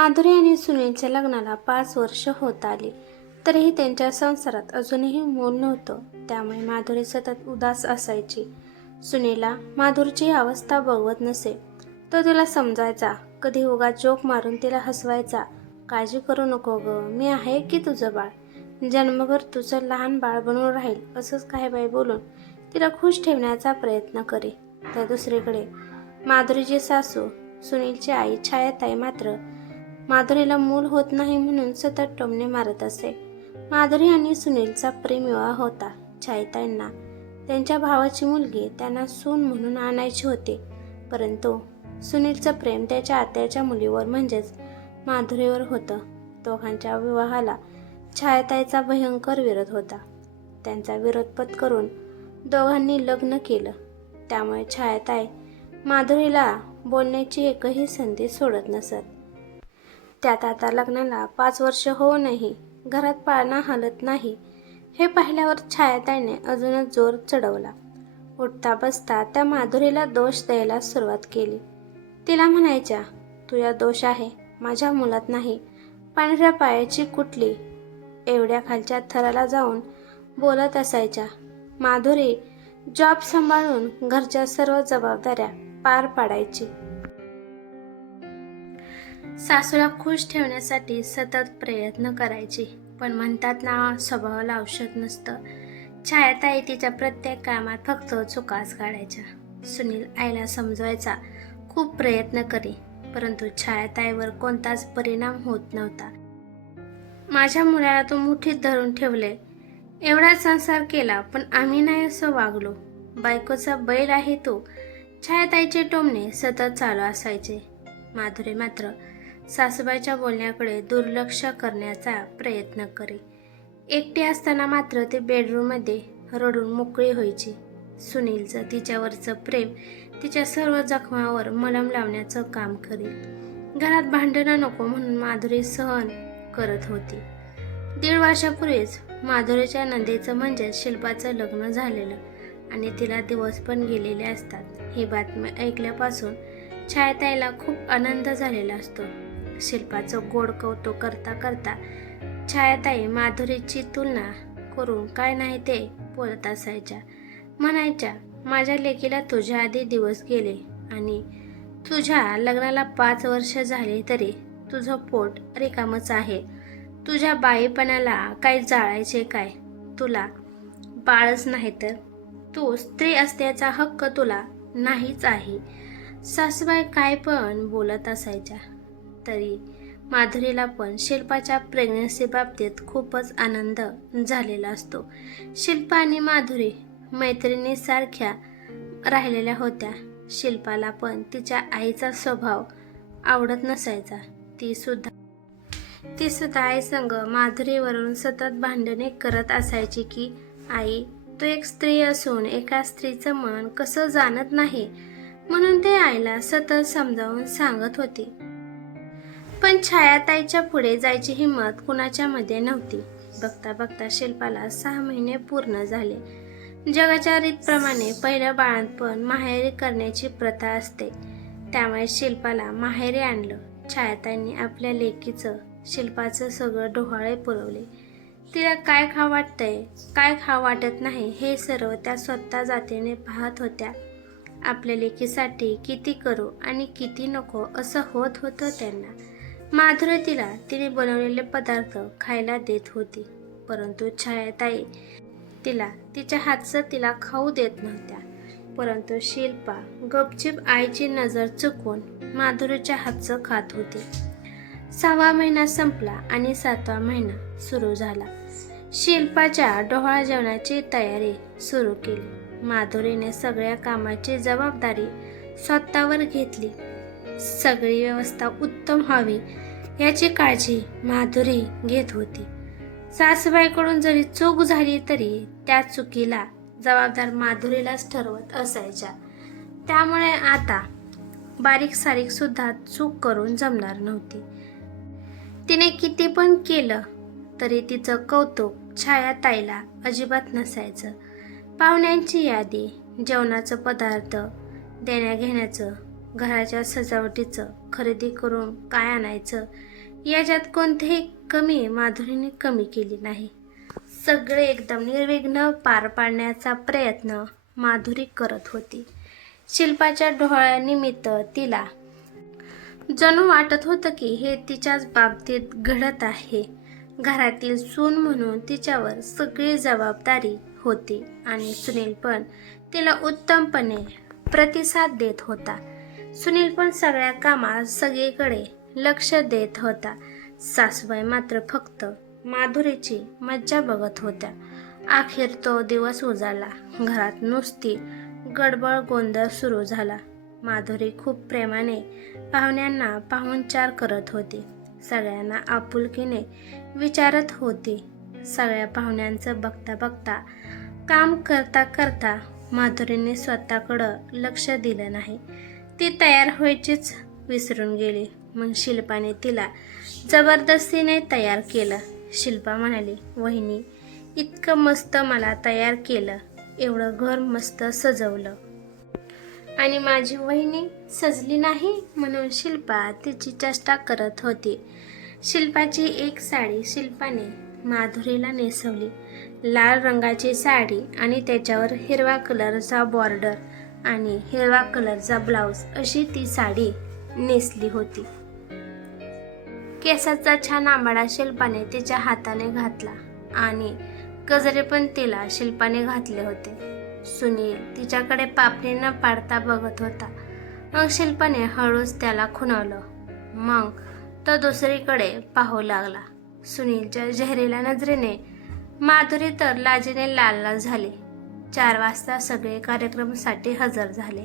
माधुरी आणि सुनीलच्या लग्नाला पाच वर्ष होत आली. तरीही त्यांच्या संसारात अजूनही मूल नव्हतं. त्यामुळे माधुरी सतत उदास असायची. सुनीलला माधुरीची अवस्था बघवत नसे. तो तिला समजायचा कधी उगा जोक मारून तिला हसवायचा? काळजी करू नको ग. मी आहे की तुझं बाळ? जन्मभर तुझं लहान बाळ बनून राहील असंच काही बाई बोलून तिला खुश ठेवण्याचा प्रयत्न करे. तर दुसरीकडे माधुरीची सासू सुनीलची आई छायाताई मात्र माधुरीला मूल होत नाही म्हणून सतत टोमणे मारत असे. माधुरी आणि सुनीलचा प्रेमविवाह होता छायाताईंना त्यांच्या भावाची मुलगी त्यांना सून म्हणून आणायची होती. परंतु सुनीलचं प्रेम त्याच्या आत्याच्या मुलीवर म्हणजेच माधुरीवर होतं. दोघांच्या विवाहाला छायाताईचा भयंकर विरोध होता. त्यांचा विरोधपत करून दोघांनी लग्न केलं. त्यामुळे छायाताई माधुरीला बोलण्याची एकही संधी सोडत नसत. त्यात आता लग्नाला पाच वर्ष होऊनही घरात पाळणा हलत नाही. हे पाहिल्यावर छायाताईने अजूनच जोर चढवला. उठता बसता त्या माधुरीला दोष द्यायला सुरुवात केली. तिला म्हणायच्या तुझा दोष आहे माझ्या मुलात नाही. पांढऱ्या पायाची कुठली? एवढ्या खालच्या थराला जाऊन बोलत असायच्या. माधुरी जॉब सांभाळून घरच्या सर्व जबाबदाऱ्या पार पाडायची. सासूला खुश ठेवण्यासाठी सतत प्रयत्न करायचे पण म्हणतात ना स्वभावाला औषध नसतं. छायाताई तिच्या प्रत्येक कामात फक्त चुकाच काढायच्या. सुनील आईला समजवायचा खूप प्रयत्न करी परंतु छायाताईवर कोणताच परिणाम होत नव्हता. माझ्या मुलाला तो मुठीत धरून ठेवले. एवढा संसार केला पण आम्ही नाही असं वागलो. बायकोचा बैल आहे तो. छायाताईचे टोमणे सतत चालू असायचे. माधुरी मात्र सासूबाईच्या बोलण्याकडे दुर्लक्ष करण्याचा प्रयत्न करे. एकटी असताना मात्र ते बेडरूममध्ये रडून मोकळी व्हायची. सुनीलचं तिच्यावरचं प्रेम तिच्या सर्व जखमावर मलम लावण्याचं काम करील घरात भांडणं नको म्हणून माधुरी सहन करत होती. दीड वर्षापूर्वीच माधुरीच्या नंदेचं म्हणजेच शिल्पाचं लग्न झालेलं आणि तिला दिवस पण गेलेले असतात. ही बातमी ऐकल्यापासून छायताईला खूप आनंद झालेला असतो. शिल्पाचं गोड कौतुक करता करता छायाताई माधुरीची तुलना करून काय नाही ते बोलत असायच्या. म्हणायच्या माझ्या लेकीला तुझ्या आधी दिवस गेले आणि तुझ्या लग्नाला पाच वर्ष झाले तरी तुझं पोट रिकामच आहे. तुझ्या बाईपणाला काय जाळायचे काय? तुला बाळच नाही तर? तू स्त्री असल्याचा हक्क तुला नाहीच आहे. सासूबाई काय पण बोलत असायच्या. तरी माधुरीला पण शिल्पाच्या प्रेग्नन्सी बाबतीत खूपच आनंद झालेला असतो. शिल्पा आणि माधुरी मैत्रिणीसारख्या राहिलेल्या होत्या. शिल्पाला पण तिच्या आईचा स्वभाव आवडत नसायचा. ती सुद्धा ती सुद्धा आई संग माधुरीवरून सतत भांडणे करत असायची की आई तू एक स्त्री असून एका स्त्रीचं मन कसं जाणत नाही? म्हणून ते आईला सतत समजावून सांगत होती. पण छायाताईच्या पुढे जायची हिंमत कुणाच्या मध्ये नव्हती. बघता बघता शिल्पाला सहा महिने पूर्ण झाले. जगाच्या रीतप्रमाणे पहिल्या बाळांतपण माहेरी करण्याची प्रथा असते. त्यामुळे शिल्पाला माहेरी आणलं. छायाताईंनी आपल्या लेकीचं शिल्पाचं सगळं डोहाळे पुरवले. तिला काय खा वाटतंय काय खा वाटत नाही हे सर्व त्या स्वतः जातीने पाहत होत्या. आपल्या लेकीसाठी किती करू आणि किती नको असं होत होतं त्यांना. माधुरी तिला तिने बनवलेले पदार्थ खायला देत होती परंतु छायाताई तिला तिच्या हातचं तिला खाऊ देत नव्हत्या. परंतु शिल्पा गपचिप आईची नजर चुकवून माधुरीच्या हातचं खात होती. सहावा महिना संपला आणि सातवा महिना सुरू झाला. शिल्पाच्या डोहाळ जेवणाची तयारी सुरू केली. माधुरीने सगळ्या कामाची जबाबदारी स्वतःवर घेतली. सगळी व्यवस्था उत्तम व्हावी याची काळजी माधुरी घेत होती. सासूबाईकडून जरी चूक झाली तरी त्या चुकीला जबाबदार माधुरीलाच ठरवत असायच्या. त्यामुळे आता बारीक सारीक सुद्धा चूक करून जमणार नव्हती. तिने किती पण केलं तरी तिचं कौतुक छाया ताईला अजिबात नसायचं. पाहुण्यांची यादी जेवणाचं पदार्थ देण्याघेण्याचं घराच्या सजावटीचं खरेदी करून काय आणायचं याच्यात कोणतेही कमी माधुरीने कमी केली नाही. सगळे एकदम निर्विघ्न पार पाडण्याचा प्रयत्न माधुरी करत होती. शिल्पाच्या डोळ्यानिमित्त तिला जणू वाटत होतं की हे तिच्याच बाबतीत घडत आहे. घरातील सून म्हणून तिच्यावर सगळी जबाबदारी होती आणि सुनील पण तिला उत्तमपणे प्रतिसाद देत होता. सुनील पण सगळ्या कामात सगळीकडे लक्ष देत होता. सासूबाई मात्र फक्त माधुरीची मज्जा बघत होत्या. अखेर तो दिवस उजाला. घरात नुसती गडबड गोंधळ सुरू झाला. माधुरी खूप प्रेमाने पाहुण्यांना पाहुणचार करत होती. सगळ्यांना आपुलकीने विचारत होती. सगळ्या पाहुण्यांचं बघता बघता काम करता करता माधुरीने स्वतःकडं लक्ष दिलं नाही. ती तयार व्हायचीच विसरून गेली. मग शिल्पाने तिला जबरदस्तीने तयार केलं. शिल्पा म्हणाली वहिनी इतकं मस्त मला तयार केलं. एवढं घर मस्त सजवलं. आणि माझी वहिनी सजली नाही म्हणून शिल्पा तिची चेष्टा करत होती. शिल्पाची एक साडी शिल्पाने माधुरीला नेसवली. लाल रंगाची साडी आणि त्याच्यावर हिरवा कलरचा बॉर्डर आणि हिरवा कलरचा ब्लाऊज अशी ती साडी नेसली होती. केसाचा छान आंबाडा शिल्पाने तिच्या हाताने घातला आणि गजरे पण तिला शिल्पाने घातले होते. सुनील तिच्याकडे पापणी न पाडता बघत होता. मग शिल्पाने हळूच त्याला खुणावलं. मग तो दुसरीकडे पाहू लागला. सुनीलच्या चेहरेला नजरेने माधुरी तर लाजीने लाल लाल झाली. चार वाजता सगळे कार्यक्रमासाठी हजर झाले.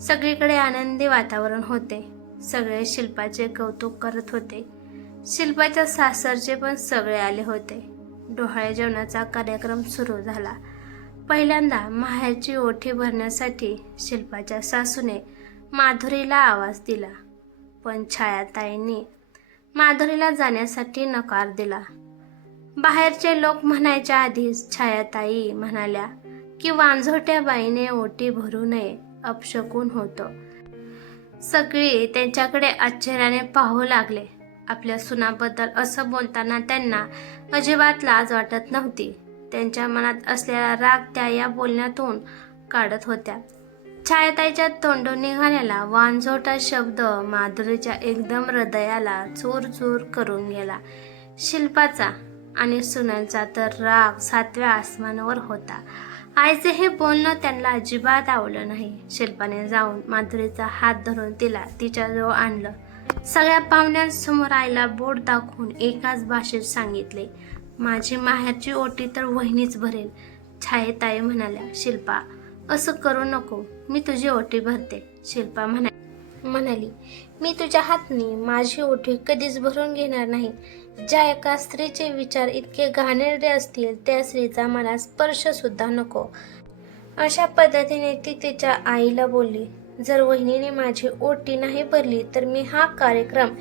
सगळीकडे आनंदी वातावरण होते. सगळे शिल्पाचे कौतुक करत होते. शिल्पाच्या सासरचे पण सगळे आले होते. डोहाळे जेवणाचा कार्यक्रम सुरू झाला. पहिल्यांदा माहेरची ओठी भरण्यासाठी शिल्पाच्या सासूने माधुरीला आवाज दिला. पण छायाताईंनी माधुरीला जाण्यासाठी नकार दिला. बाहेरचे लोक म्हणायच्या आधीच छायाताई म्हणाल्या की वांझोट्या बाईने ओटी भरू नये अपशकून होतं. सगळे त्यांच्याकडे आश्चर्याने पाहू लागले. आपल्या सुनाबद्दल असं बोलताना त्यांना अजिबात लाज वाटत नव्हती. त्यांच्या मनात असलेला राग त्या या बोलण्यातून काढत होत्या. छायाताईच्या तोंडून निघालेला वांझोटा शब्द माधुरीच्या एकदम हृदयाला चूर चूर करून गेला. शिल्पाचा आणि सुनलचा तर राग सातव्या आसमानावर होता. आईचे हे बोलणं त्यांना अजिबात आवडलं नाही. शिल्पाने जाऊन माधुरीचा हात धरून तिला तिच्याजवळ आणलं. सगळ्या पाहुण्यांसमोर आईला बोट दाखवून एकाच भाषेत सांगितले माझी माहेरची ओटी तर वहिनीच भरेल. छायेताई म्हणाल्या शिल्पा असं करू नको मी तुझी ओटी भरते. शिल्पा म्हणा म्हणाली मी तुझ्या हातने माझी ओठी कधीच भरून घेणार नाही. ज्या एका स्त्रीचे विचार इतके घाणेरडे असतील त्या स्त्रीचा मला स्पर्श सुद्धा नको. अशा पद्धतीने ती तिच्या आईला बोलली जर वहिनीने माझी ओटी नाही भरली तर मी हा कार्यक्रम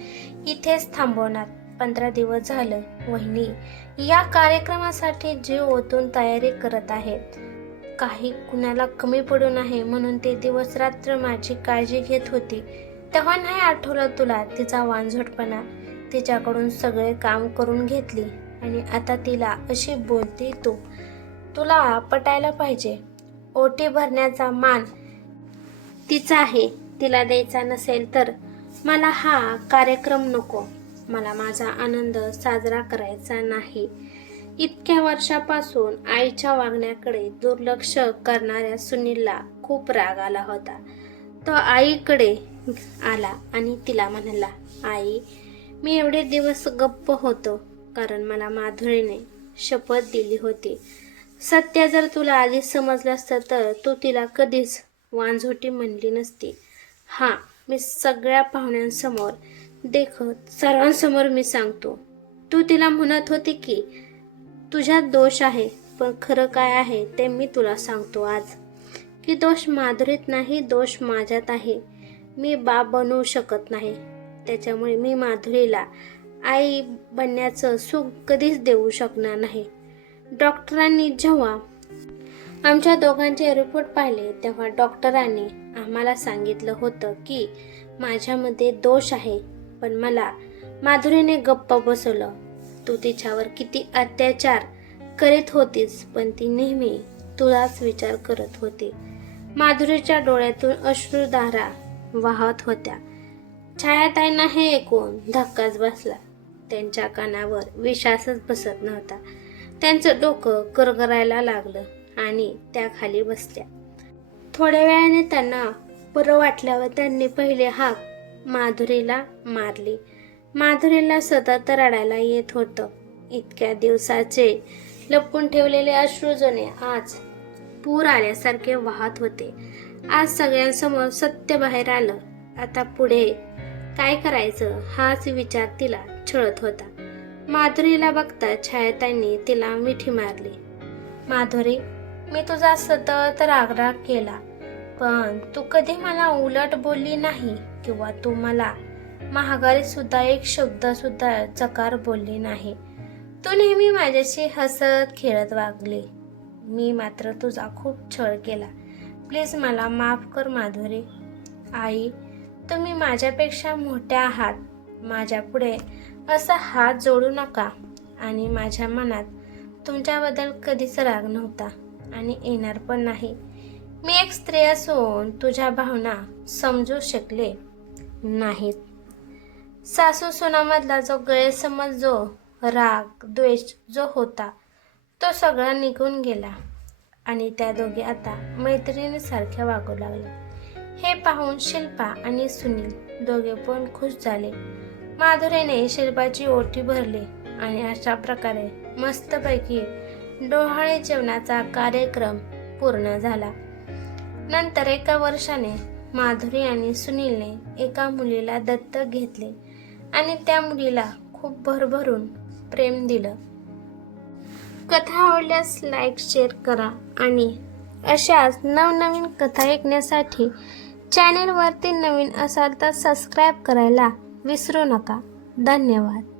इथेच थांबवणार. पंधरा दिवस झालं वहिनी या कार्यक्रमासाठी जीव ओतून तयारी करत आहेत. काही कुणाला कमी पडू नये म्हणून ते दिवस रात्र माझी काळजी घेत होती. तेव्हा नाही आठवलं तुला तिचा वांझटपणा. तिच्याकडून सगळे काम करून घेतली आणि आता तिला अशी बोलते तू. तुला पटायला पाहिजे. ओटी भरण्याचा मान तिचा आहे. तिला द्यायचा नसेल तर मला हा कार्यक्रम नको. मला माझा आनंद साजरा करायचा नाही. इतक्या वर्षापासून आईच्या वागण्याकडे दुर्लक्ष करणाऱ्या सुनीलला खूप राग आला होता. तो आईकडे आला आणि तिला म्हणाला आई मी एवढे दिवस गप्प होतो कारण मला माधुरीने शपथ दिली होती. सत्य जर तुला आधीच समजलं असतं तर तू तिला कधीच वांझोटी म्हणली नसती. हां मी सगळ्या पाहुण्यांसमोर देखत सर्वांसमोर मी सांगतो. तू तिला म्हणत होती की तुझ्यात दोष आहे पण खरं काय आहे ते मी तुला सांगतो आज. की दोष माधुरीत नाही दोष माझ्यात आहे. मी बाप बनवू शकत नाही. त्याच्यामुळे मी माधुरीला आई बनण्याचं सुख कधीच देऊ शकणार नाही. डॉक्टरांनी जेव्हा आमच्या दोघांचे रिपोर्ट पाहिले तेव्हा डॉक्टरांनी आम्हाला सांगितलं होतं की माझ्यामध्ये दोष आहे पण मला माधुरीने गप्प बसवलं. तू तिच्यावर किती अत्याचार करीत होतीस पण ती नेहमी तुलाच विचार करत होती. माधुरीच्या डोळ्यातून अश्रुधारा वाहत होत्या. छायाताईंना हे ऐकून धक्काच बसला. त्यांच्या कानावर विश्वासच बसत नव्हता. त्यांचं डोकं करगरायला लागलं आणि त्या खाली बसल्या. थोड्या वेळाने त्यांना बरं वाटल्यावर त्यांनी पहिले हाक माधुरीला मारली. माधुरीला सतत रडायला येत होतं. इतक्या दिवसाचे लपकून ठेवलेले अश्रुजने आज पूर आल्यासारखे वाहत होते. आज सगळ्यांसमोर सत्य बाहेर आलं. आता पुढे काय करायचं हाच विचार तिला छळत होता. माधुरीला बघता छायाताईंनी तिला मिठी मारली. माधुरी मी तुझा सतत रागराग केला पण तू कधी मला उलट बोलली नाही किंवा तू मला महागारी सुद्धा एक शब्द सुद्धा चकार बोलली नाही. तू नेहमी माझ्याशी हसत खेळत वागली. मी मात्र तुझा खूप छळ केला. प्लीज मला माफ कर माधुरी. आई तुम्ही माझ्यापेक्षा मोठ्या आहात. माझ्या पुढे असा हात जोडू नका. आणि माझ्या मनात तुमच्याबद्दल कधीच राग नव्हता आणि येणार पण नाही. मी एक स्त्री असून तुझ्या भावना समजू शकले नाहीत. सासू सुनामधला जो गैरसमज जो राग द्वेष जो होता तो सगळा निघून गेला आणि त्या दोघे आता मैत्रिणीसारख्या वागू लागल्या. हे पाहून शिल्पा आणि सुनील दोघे पण खुश झाले. माधुरीने शिल्पाची ओटी भरली आणि अशा प्रकारे मस्तपैकी डोहाळे जेवणाचा कार्यक्रम पूर्ण झाला. नंतर एका वर्षाने माधुरी आणि सुनीलने एका मुलीला दत्तक घेतले. आणि त्या मुलीला खूप भरभरून प्रेम दिलं. कथा आवडल्यास लाईक शेअर करा आणि अशाच नवनवीन कथा ऐकण्यासाठी चॅनेलवरती नवीन असाल तर सबस्क्राईब करायला विसरू नका. धन्यवाद.